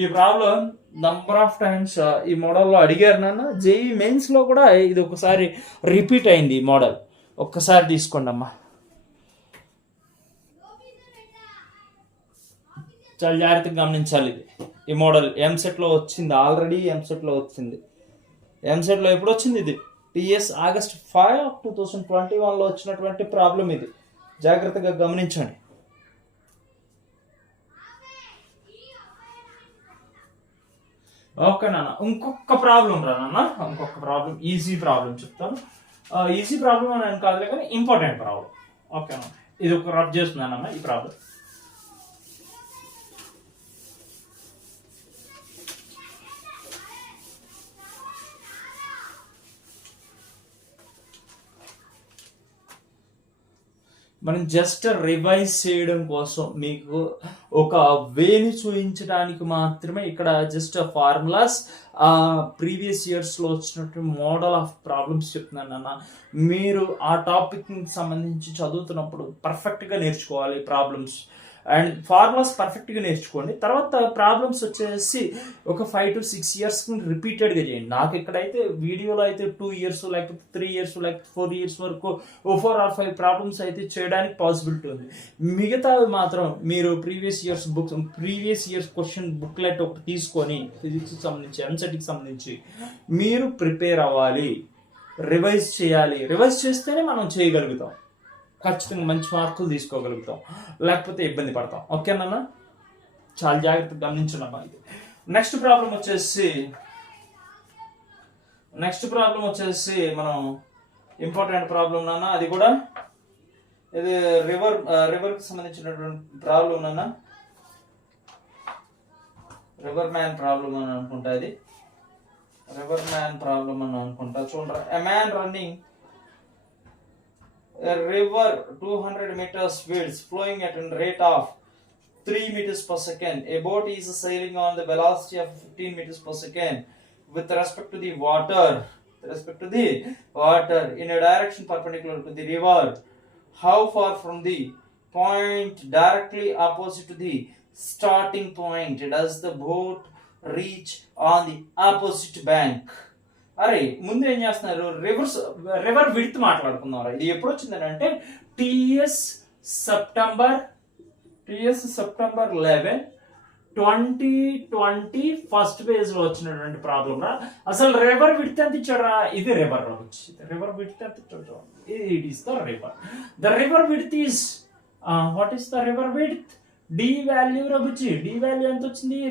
ఈ ప్రాబ్లం నంబర్ ఆఫ్ టైమ్స్ ఈ మోడల్లో అడిగారు నాన్న. జేఈ మెయిన్స్ లో కూడా ఇది ఒకసారి రిపీట్ అయింది. ఈ మోడల్ ఒక్కసారి తీసుకోండి అమ్మా. చాలా జాగ్రత్తగా గమనించాలి. ఇది ఈ మోడల్ ఎంసెట్ లో వచ్చింది, ఆల్రెడీ ఎంసెట్ లో వచ్చింది. ఎంసెట్ లో ఎప్పుడు వచ్చింది? ఇది టిఎస్ August 5, 2021 లో వచ్చినటువంటి ప్రాబ్లం ఇది. జాగ్రత్తగా గమనించండి. ఓకే నాన్న, ఇంకొక ప్రాబ్లం రా నాన్న, ఇంకొక ప్రాబ్లం, ఈజీ ప్రాబ్లం చెప్తాను. ఈజీ ప్రాబ్లం అని కాదులే కానీ ఇంపార్టెంట్ ప్రాబ్లం. ఓకే నాన్న, ఇది ఒక రబ్ చేస్తున్నానమ్మా ఈ ప్రాబ్లం. మనం జస్ట్ రివైజ్ చేయడం కోసం మీకు ఒక వేని చూపించడానికి మాత్రమే ఇక్కడ జస్ట్ ఫార్ములాస్ ప్రీవియస్ ఇయర్స్లో వచ్చినట్టు మోడల్ ఆఫ్ ప్రాబ్లమ్స్ చెప్తున్నాను అన్న. మీరు ఆ టాపిక్కి సంబంధించి చదువుతున్నప్పుడు పర్ఫెక్ట్గా నేర్చుకోవాలి ప్రాబ్లమ్స్ అండ్ ఫార్ములాస్ పర్ఫెక్ట్గా నేర్చుకోండి. తర్వాత ప్రాబ్లమ్స్ వచ్చేసి ఒక 5 to 6 years రిపీటెడ్గా చేయండి. నాకు ఇక్కడైతే వీడియోలో అయితే 2 years లేకపోతే 3 years లేకపోతే 4 years వరకు 4 or 5 ప్రాబ్లమ్స్ అయితే చేయడానికి పాసిబిలిటీ ఉంది. మిగతావి మాత్రం మీరు ప్రీవియస్ ఇయర్స్ క్వశ్చన్ బుక్లెట్ ఒకటి తీసుకొని ఫిజిక్స్కి సంబంధించి ఎంసెట్కి సంబంధించి మీరు ప్రిపేర్ అవ్వాలి, రివైజ్ చేయాలి. రివైజ్ చేస్తేనే మనం చేయగలుగుతాం, ఖచ్చితంగా మంచి మార్కులు తీసుకోగలుగుతాం, లేకపోతే ఇబ్బంది పడతాం. ఓకేనా? చాలా జాగ్రత్తగా గమనించున్నామా. ఇది నెక్స్ట్ ప్రాబ్లం వచ్చేసి మనం ఇంపార్టెంట్ ప్రాబ్లం నాన్న. అది కూడా ఇది రివర్కి సంబంధించినటువంటి ప్రాబ్లం నాన్న. రివర్ మ్యాన్ ప్రాబ్లం అని అనుకుంటా. ఇది రివర్ మ్యాన్ ప్రాబ్లం అని అనుకుంటా. చూడండి, a man running a river 200 meters speeds flowing at a rate of 3 meters per second. A boat is sailing on the velocity of 15 meters per second with respect to the water in a direction perpendicular to the river. How far from the point directly opposite to the starting point does the boat reach on the opposite bank? అరే ముందు ఏం చేస్తున్నారు, river width మాట్లాడుకున్నారు. ఇది ఎప్పుడు వచ్చిందని అంటే TS September 11, 2020 first page లో వచ్చినటువంటి ప్రాబ్లం రా. అసలు రివర్ విడ్త్ ఎంత ఇచ్చారా? ఇది రివర్ రివర్ విడ్త్ ఎంత ఇచ్చాడు? It is the river. The river width is what is the river width? D value రబుచ్చి. డి వాల్యూ ఎంత వచ్చింది?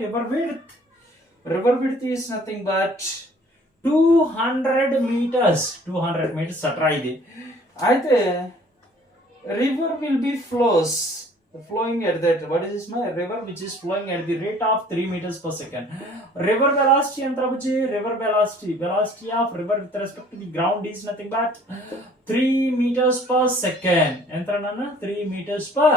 River width is nothing but 200 meters. 200 meters అట్రా ఇది. అయితే river will be flowing at that, what is this, my river which is flowing at the rate of 3 meters per second. River velocity ఎంత వచ్చి? river velocity of river with respect to the ground is nothing but 3 meters per second. ఎంత నాన్న? 3 meters per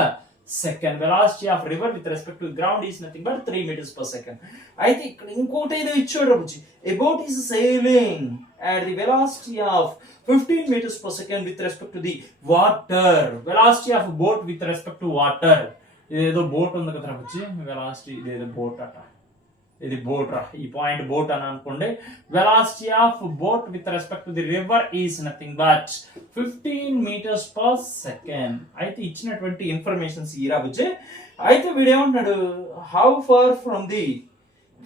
second. Velocity of river with respect to ground is nothing but 3 meters per second. అయితే ఇక్కడ ఇంకోటి ఏదో ఇచ్చాడు వచ్చి, a boat is sailing at the velocity of 15 meters per second with respect to the water. Velocity of boat with respect to water. ఇదేదో boat ఉంది కదా వచ్చి, వెలాసిటీ ఇదేదో బోట్ అట, ఇది బోట్ రా, ఈ పాయింట్ బోట్ అని అనుకోండి. Velocity of boat with respect to the river is nothing but 15 meters per second. అయితే ఇచ్చినటువంటి ఇన్ఫర్మేషన్స్ ఈరా బుజ్జే. అయితే వీడు ఏమంటున్నాడు, how far from the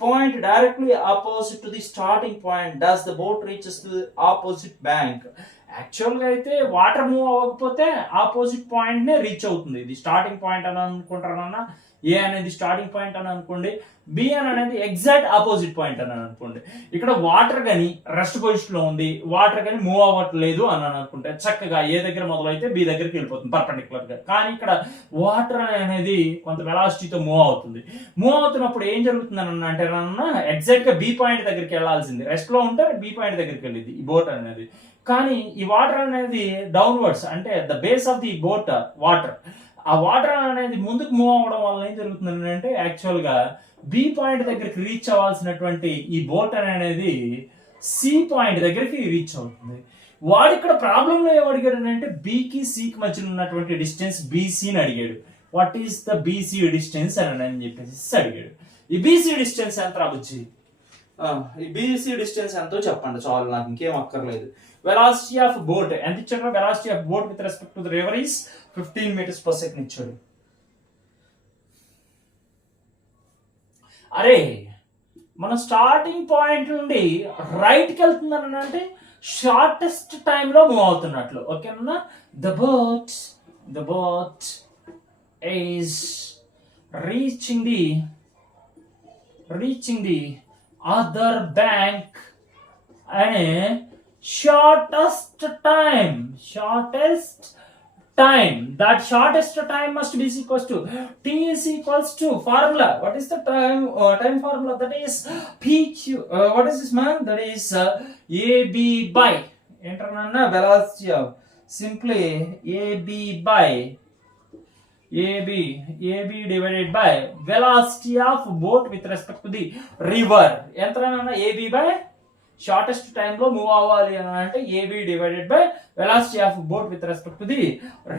point directly opposite to the starting point does the boat reaches to the opposite bank? యాక్చువల్గా అయితే water move అవ్వకపోతే opposite పాయింట్నే reach అవుతుంది. ఇది స్టార్టింగ్ పాయింట్ అని అనుకుంటారన్నా, ఏ అనేది స్టార్టింగ్ పాయింట్ అని అనుకోండి, బి అని అనేది ఎగ్జాక్ట్ ఆపోజిట్ పాయింట్ అని అనుకోండి. ఇక్కడ వాటర్ కానీ రెస్ట్ పొజిషన్ లో ఉంది, వాటర్ కానీ మూవ్ అవ్వట్లేదు అని అనుకుంటే చక్కగా ఏ దగ్గర మొదలైతే బి దగ్గరికి వెళ్ళిపోతుంది పర్పెండిక్యులర్ గా. కానీ ఇక్కడ వాటర్ అనేది కొంత వెలాసిటీతో మూవ్ అవుతుంది. మూవ్ అవుతున్నప్పుడు ఏం జరుగుతుంది అని అంటే ఎగ్జాక్ట్ గా బి పాయింట్ దగ్గరికి వెళ్ళాల్సింది, రెస్ట్ లో ఉంటే బి పాయింట్ దగ్గరికి వెళ్ళింది ఈ బోట్ అనేది. కానీ ఈ వాటర్ అనేది డౌన్వర్డ్స్, అంటే the base of the boat water, ఆ వాటర్ అనేది ముందుకు మూవ్ అవ్వడం వల్ల ఏం జరుగుతుంది అంటే యాక్చువల్ గా బి పాయింట్ దగ్గరికి రీచ్ అవ్వాల్సినటువంటి ఈ బోట్ అనేది సి పాయింట్ దగ్గరికి రీచ్ అవుతుంది. వాడు ఇక్కడ ప్రాబ్లంలో ఏం అడిగాడు అంటే బికి సికి మధ్య ఉన్నటువంటి డిస్టెన్స్ బీసీని అడిగాడు. What is the BC distance అని చెప్పేసి అడిగాడు. ఈ బీసీ డిస్టెన్స్ ఎంత రాబుచ్చి, ఈ బీసీ డిస్టెన్స్ ఎంతో చెప్పండి చాలు, నాకు ఇంకేం అక్కర్లేదు. వెలాసిటీ ఆఫ్ బోట్ ఎంత ఇచ్చాడు? Velocity of boat with respect to the river is 15 meters per second ఇచ్చాడు. అరే మన స్టార్టింగ్ పాయింట్ నుండి రైట్ కి వెళ్తుందని అంటే షార్టెస్ట్ టైమ్ లో మూవ్ అవుతున్నట్లు. ఓకేనా? The boat is reaching the other bank అనే shortest time. That shortest time must be equals to t is equals to formula. What is the time formula? That is pq. What is this, man? That is ab by internal velocity of simply ab divided by velocity of boat with respect to the river. Entrana ab by shortest time లో move అవ్వాలి అని అంటే A B divided by velocity of boat with respect to the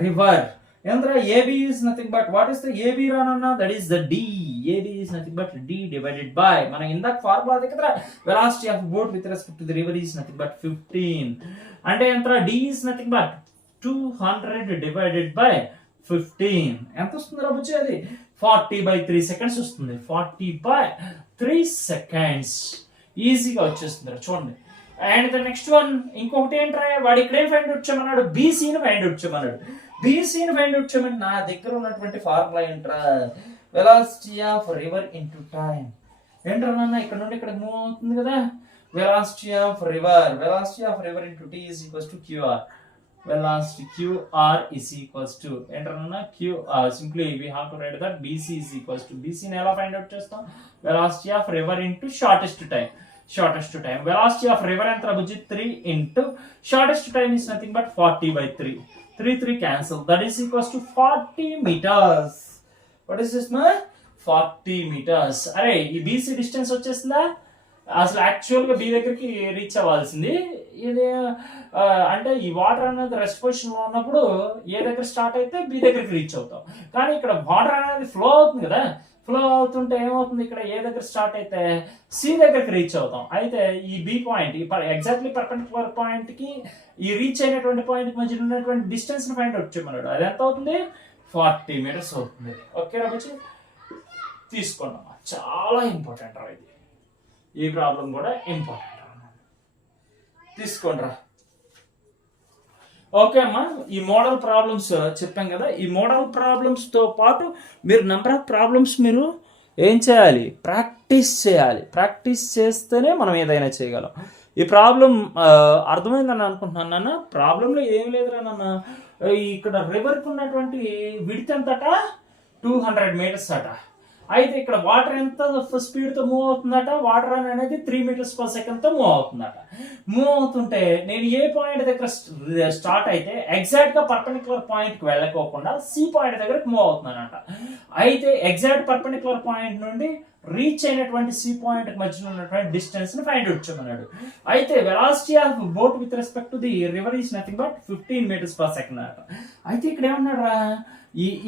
river. ఏంద్రా A B is nothing but what is the A B రానన్నా, that is the D. A B is nothing but D divided by మన ఇందాక formula దగ్గర velocity of boat with respect to the river is nothing but 15. అంటే ఎంత్రా D is nothing but 200 divided by 15. ఎంత వస్తుంది రాబుచ్చి? అది 40/3 seconds వస్తుంది. 40/3 seconds ఈజీగా వచ్చేస్తుంది చూడండి. అండ్ ద నెక్స్ట్ వన్ ఇంకొకటి ఏంట్రా, వాడు ఇక్కడేం ఫైండ్ అవుట్ చేయమన్నాడు? బీసీని ఫైండ్ అవుట్ చేయమన్నాడు. బీసీని ఫైండ్ అవుట్ చేయమని నా దగ్గర ఉన్నటువంటి ఫార్ములా ఏంట్రా, velocity of river into time. ఏంట్రా నాన్న ఇక్కడ నుండి ఇక్కడ మూవ్ అవుతుంది కదా, velocity of river into t is equals to q r. velocity QR is equals to enterna Q simply we have to write that BC is equals to BC ni ela find out chestam velocity of river into shortest time velocity of river enta bujji 3 into shortest time is nothing but 40/3 3 cancel, that is equals to 40 meters. What is this man? 40 meters. అరే ఈ BC distance వచ్చేసిందా? అసలు actual గా B దగ్గరికి reach అవ్వాల్సింది. ఇది అంటే ఈ వాటర్ అనేది రెస్ట్ పొజిషన్ లో ఉన్నప్పుడు ఏ దగ్గర స్టార్ట్ అయితే బి దగ్గరికి రీచ్ అవుతాం. కానీ ఇక్కడ వాటర్ అనేది ఫ్లో అవుతుంది కదా, ఫ్లో అవుతుంటే ఏమవుతుంది, ఇక్కడ ఏ దగ్గర స్టార్ట్ అయితే సి దగ్గరికి రీచ్ అవుతాం. అయితే ఈ B point exactly perpendicular point కి ఈ రీచ్ అయినటువంటి పాయింట్ మధ్య ఉన్నటువంటి డిస్టెన్స్ ని ఫైండ్ అవుట్ చేయమన్నాడు. అది ఎంత అవుతుంది? 40 meters అవుతుంది. ఓకే రాబోచి తీసుకున్నాం, చాలా ఇంపార్టెంట్ రా ఇది. ఈ ప్రాబ్లం కూడా ఇంపార్టెంట్ తీసుకోండి రా. ఓకే అమ్మా, ఈ మోడల్ ప్రాబ్లమ్స్ చెప్పాం కదా, ఈ మోడల్ ప్రాబ్లమ్స్ తో పాటు మీరు నెంబర్ ఆఫ్ ప్రాబ్లమ్స్ మీరు ఏం చేయాలి? ప్రాక్టీస్ చేయాలి. ప్రాక్టీస్ చేస్తేనే మనం ఏదైనా చేయగలం. ఈ ప్రాబ్లం అర్థమైందని అనుకుంటున్నాను నాన్న. ప్రాబ్లంలో ఏం లేదురా నాన్న, ఇక్కడ రివర్కి ఉన్నటువంటి విడ్త్ ఎంతట 200 meters అట. అయితే ఇక్కడ వాటర్ ఎంత స్పీడ్ తో మూవ్ అవుతుందట, వాటర్ అనేది 3 meters per second తో మూవ్ అవుతుందట. మూవ్ అవుతుంటే నేను ఏ పాయింట్ దగ్గర స్టార్ట్ అయితే ఎగ్జాక్ట్ గా పర్పెండిక్యులర్ పాయింట్ కి వెళ్ళకోకుండా సి పాయింట్ దగ్గర మూవ్ అవుతున్నానట. అయితే ఎగ్జాక్ట్ పర్పెండిక్యులర్ పాయింట్ నుండి రీచ్ అయినటువంటి సి పాయింట్ మధ్యలో ఉన్నటువంటి డిస్టెన్స్ ని ఫైండ్ అవుట్ చేయమన్నాడు. అయితే velocity of boat with respect to the river is nothing but 15 meters per second అట. అయితే ఇక్కడ ఏమన్నాడు రా,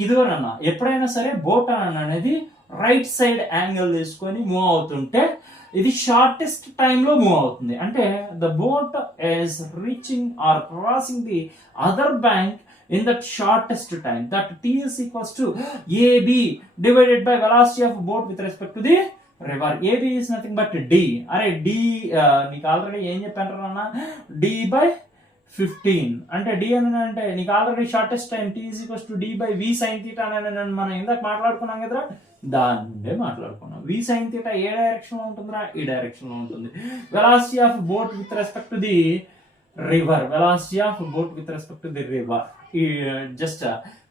ఇదిగోనన్నా ఎప్పుడైనా సరే బోట్ అనేది రైట్ సైడ్ యాంగిల్ తీసుకొని మూవ్ అవుతుంటే ఇది షార్టెస్ట్ టైమ్ లో మూవ్ అవుతుంది. అంటే the boat is reaching or crossing the other bank in that shortest time, that t is equals to ab divided by velocity of boat with respect to the river. ab is nothing but d. అరే d నీకు already ఏం చెప్పాను అన్న, d by 15 అంటే D అని అంటే నీకు already shortest time t is equals to d by v sine theta అని మనం ఇందాక మాట్లాడుకున్నాం కదరా, దాన్నే మాట్లాడుకున్నాం. వి సైన్ థీటా ఏ డైరెక్షన్ లో ఉంటుందిరా, ఈ డైరెక్షన్ లో ఉంటుంది. Velocity of boat with respect to the river, velocity of boat with respect to the river, ఈ జస్ట్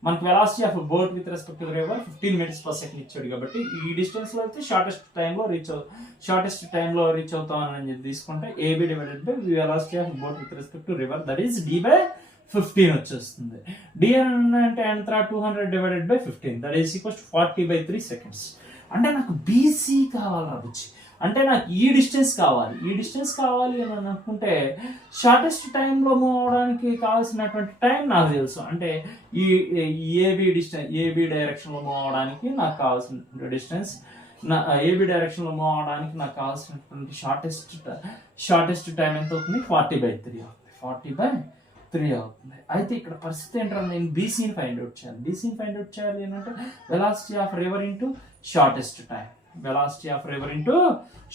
మనకి velocity of boat with respect to the river 15 metres per second ఇచ్చాడు కాబట్టి ఈ డిస్టెన్స్ లో అయితే షార్టెస్ట్ టైంలో రీచ్ అవుతామని చెప్పి తీసుకుంటే AB divided by velocity of boat with respect to river, that is d by 15 వచ్చేస్తుంది. డి అంటే ఎంత, 200 divided by 15, that is equals to 40/3 seconds. అంటే నాకు బీసీ కావాలా బుజ్జి, అంటే నాకు ఈ డిస్టెన్స్ కావాలి అని అనుకుంటే షార్టెస్ట్ టైంలో మూవ్ అవడానికి కావాల్సినటువంటి టైం నాకు తెలుసు. అంటే ఈ ఏబి డైరెక్షన్లో మూవ్ అవడానికి నాకు కావాల్సిన డిస్టెన్స్, ఏబి డైరెక్షన్లో మూవ్ అవడానికి నాకు కావాల్సినటువంటి షార్టెస్ట్ టైం ఎంత అవుతుంది, 40/3 అవుతుంది. 40/3 అవుతుంది. అయితే ఇక్కడ పరిస్థితి ఏంటంటే నేను బీసీని ఫైండ్ అవుట్ చేయాలి అని అంటే velocity of river into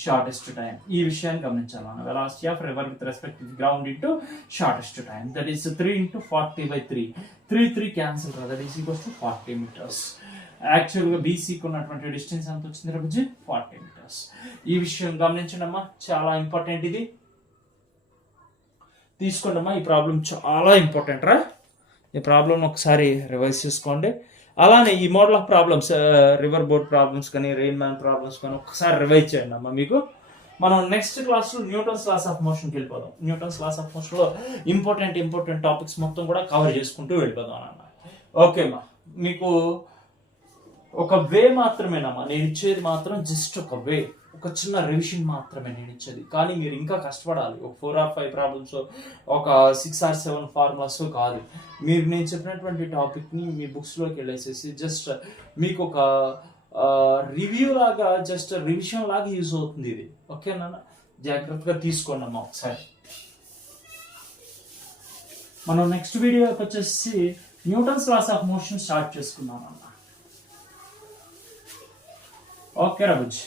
shortest time, ఈ విషయాన్ని గమనించాలి మనం. Velocity of river with respect to ground into shortest time, that is 3 × 40/3, 3 cancel రా, that is equals to 40 meters. యాక్చువల్గా బీసీకి ఉన్నటువంటి డిస్టెన్స్ ఎంత వచ్చింది రబుజీ, 40 మీటర్స్. ఈ విషయం గమనించండి అమ్మా, చాలా ఇంపార్టెంట్ ఇది, తీసుకోండి అమ్మా. ఈ ప్రాబ్లం చాలా ఇంపార్టెంట్ రా, ఈ ప్రాబ్లం ఒకసారి రివైజ్ చేసుకోండి. అలానే ఈ model of problems, river boat problems కానీ రెయిన్ మ్యాన్ ప్రాబ్లమ్స్ కానీ ఒకసారి రివైజ్ చేయండి అమ్మా. మీకు మనం నెక్స్ట్ క్లాస్లో న్యూటన్స్ లాస్ ఆఫ్ మోషన్కి వెళ్ళిపోదాం. న్యూటన్స్ లాస్ ఆఫ్ మోషన్లో ఇంపార్టెంట్ టాపిక్స్ మొత్తం కూడా కవర్ చేసుకుంటూ వెళ్ళిపోదాం అన్న. ఓకే అమ్మా, మీకు ఒక వే మాత్రమేనమ్మా నేను ఇచ్చేది, మాత్రం జస్ట్ ఒక చిన్న రివిజన్ మాత్రమే నేను ఇచ్చేది. కానీ మీరు ఇంకా కష్టపడాలి. ఒక 4 or 5 ప్రాబ్లమ్స్, ఒక 6 or 7 ఫార్ములాస్ కాదు. మీరు నేను చెప్పినటువంటి టాపిక్ని మీ బుక్స్లోకి వెళ్ళేసేసి జస్ట్ మీకు ఒక రివ్యూ లాగా, జస్ట్ రివిజన్ లాగా యూజ్ అవుతుంది ఇది. ఓకేనా, జాగ్రత్తగా తీసుకోండి అమ్మా. ఒకసారి మనం నెక్స్ట్ వీడియోకి వచ్చేసి Newton's laws of motion start చేసుకుందాం అన్న. ఓకే రాబుజ్.